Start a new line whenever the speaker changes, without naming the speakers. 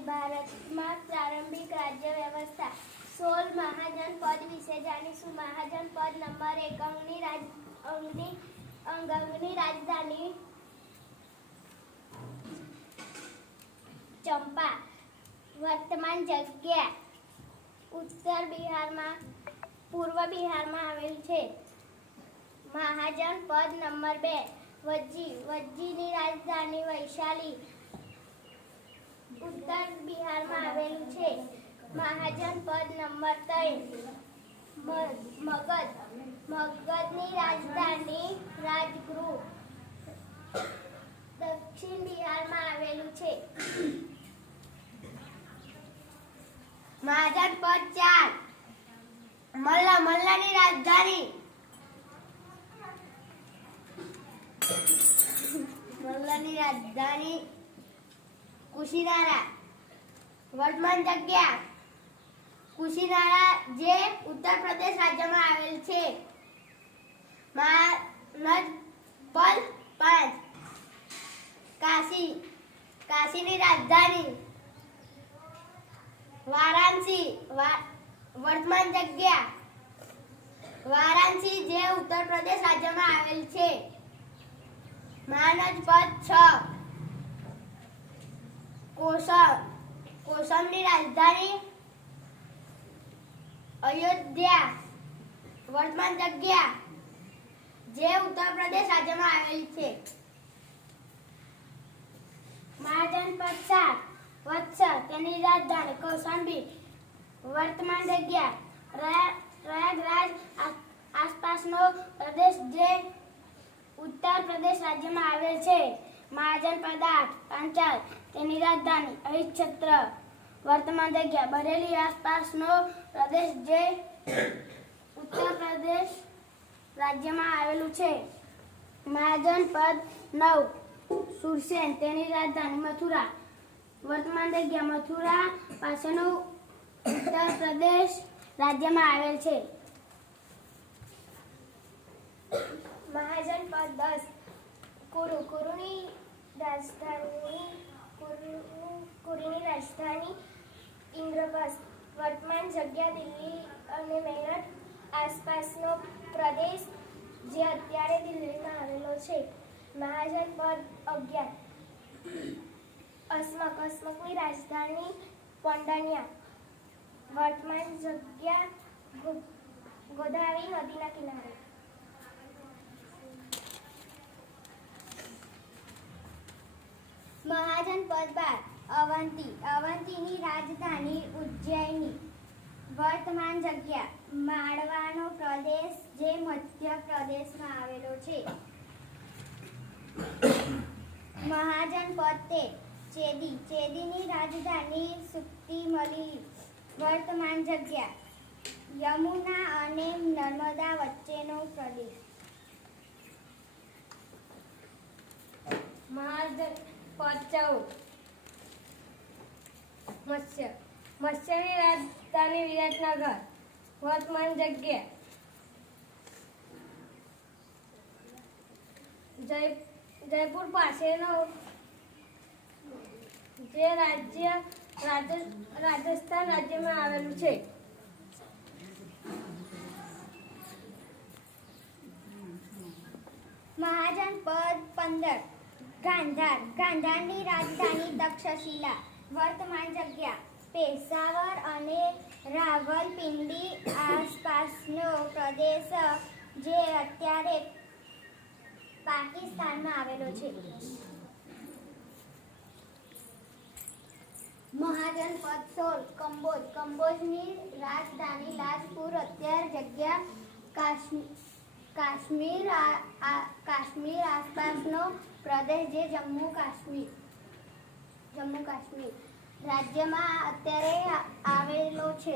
ભારતમાં પ્રારંભિક રાજ્ય વ્યવસ્થા. સોળ મહાજન પદ વિશે જાણીશું. રાજધાની ચંપા. વર્તમાન જગ્યા ઉત્તર બિહારમાં, પૂર્વ બિહારમાં આવેલ છે. મહાજન પદ નંબર બે વજ્જી વજ્જીની રાજધાની વૈશાલી, ઉત્તર બિહારમાં આવેલું છે. મહાજન પદ નંબર ત્રણ મગધ, મગધની રાજધાની રાજગૃહ, દક્ષિણ બિહારમાં આવેલું છે. મહાજન પદ ચાર, મલ્લા, મલ્લાની રાજધાની મલ્લાની રાજધાની કુશીનારા. વર્તમાન જગ્યા કુશીનારા જે ઉત્તર પ્રદેશ રાજ્યમાં આવેલ છે. મહાનદ પદ પાંચ કાશી, કાશીની રાજધાની વારાણસી વર્તમાન જગ્યા વારાણસી જે ઉત્તર પ્રદેશ રાજ્યમાં આવેલ મહાનદ પદ છ કોસમ કોસમની રાજધાની અયોધ્યા, વર્તમાન જગ્યા જે ઉત્તર પ્રદેશ રાજ્યમાં આવેલી છે. મહાજન પદ સાત વત્સ તેની રાજધાની કૌશાંબી વર્તમાન જગ્યા પ્રયા- પ્રયાગરાજ આ- આસપાસનો પ્રદેશ જે ઉત્તર પ્રદેશ રાજ્યમાં આવેલ છે. મહાજન પદાર્થ પાંચાલ તેની રાજધાની હરિશ્ચત્ર વર્તમાન જગ્યા, બરેલી આસપાસનો પ્રદેશ જે ઉત્તર પ્રદેશ રાજ્યમાં આવેલું છે. મહાજન પદ નવ, સુરસેન તેની રાજધાની મથુરા. વર્તમાન જગ્યા, મથુરા પાસેનું ઉત્તર પ્રદેશ રાજ્યમાં આવેલ છે. મહાજન પદ દસ કુરુ, કુરુની રાજધાની, કુરુ, કુરુની રાજધાની ઇન્દ્રપ્રસ્થ, વર્તમાન જગ્યા દિલ્હી અને મેરઠ આસપાસનો પ્રદેશ જે અત્યારે દિલ્હીમાં આવેલો છે. મહાજન પદ અગિયાર. અસ્મક, અસ્મકની રાજધાની પોંડાનિયા. વર્તમાન જગ્યા ગોદાવરી નદીના કિનારે. મહાજન અવંતી, અવંતીની રાજધાની ઉજ્જૈની, વર્તમાન જગ્યા, માળવાનો પ્રદેશ જે મધ્ય પ્રદેશમાં આવેલો છે. મહાજન પદ ચેદી, ચેદીની રાજધાની સુક્તિમલી વર્તમાન જગ્યા, યમુના અને નર્મદા વચ્ચેનો પ્રદેશ.
મહાજન પદ મત્સ્ય. મત્સ્યની રાજધાની વિરાટનગર. વર્તમાન જગ્યા. જય, જયપુર પાસેનો જે રાજ્ય રાજસ્થાન રાજ્યમાં આવેલું છે.
મહાજન પદ પંદર. ગાંધાર ગાંધારની રાજધાની તક્ષશિલા વર્તમાન જગ્યા પેશાવર અને રાવલપિંડી આસપાસનો પ્રદેશ જે અત્યારે પાકિસ્તાનમાં આવેલો છે. મહાજન પદ કંબોજ. કંબોજની રાજધાની લાજપુર અત્યારે જગ્યા કાશ્મીર કાશ્મીર આસપાસનો પ્રદેશ જે જમ્મુ કાશ્મીર જમ્મુ કાશ્મીર. રાજ્યમાં અત્યારે આવેલો છે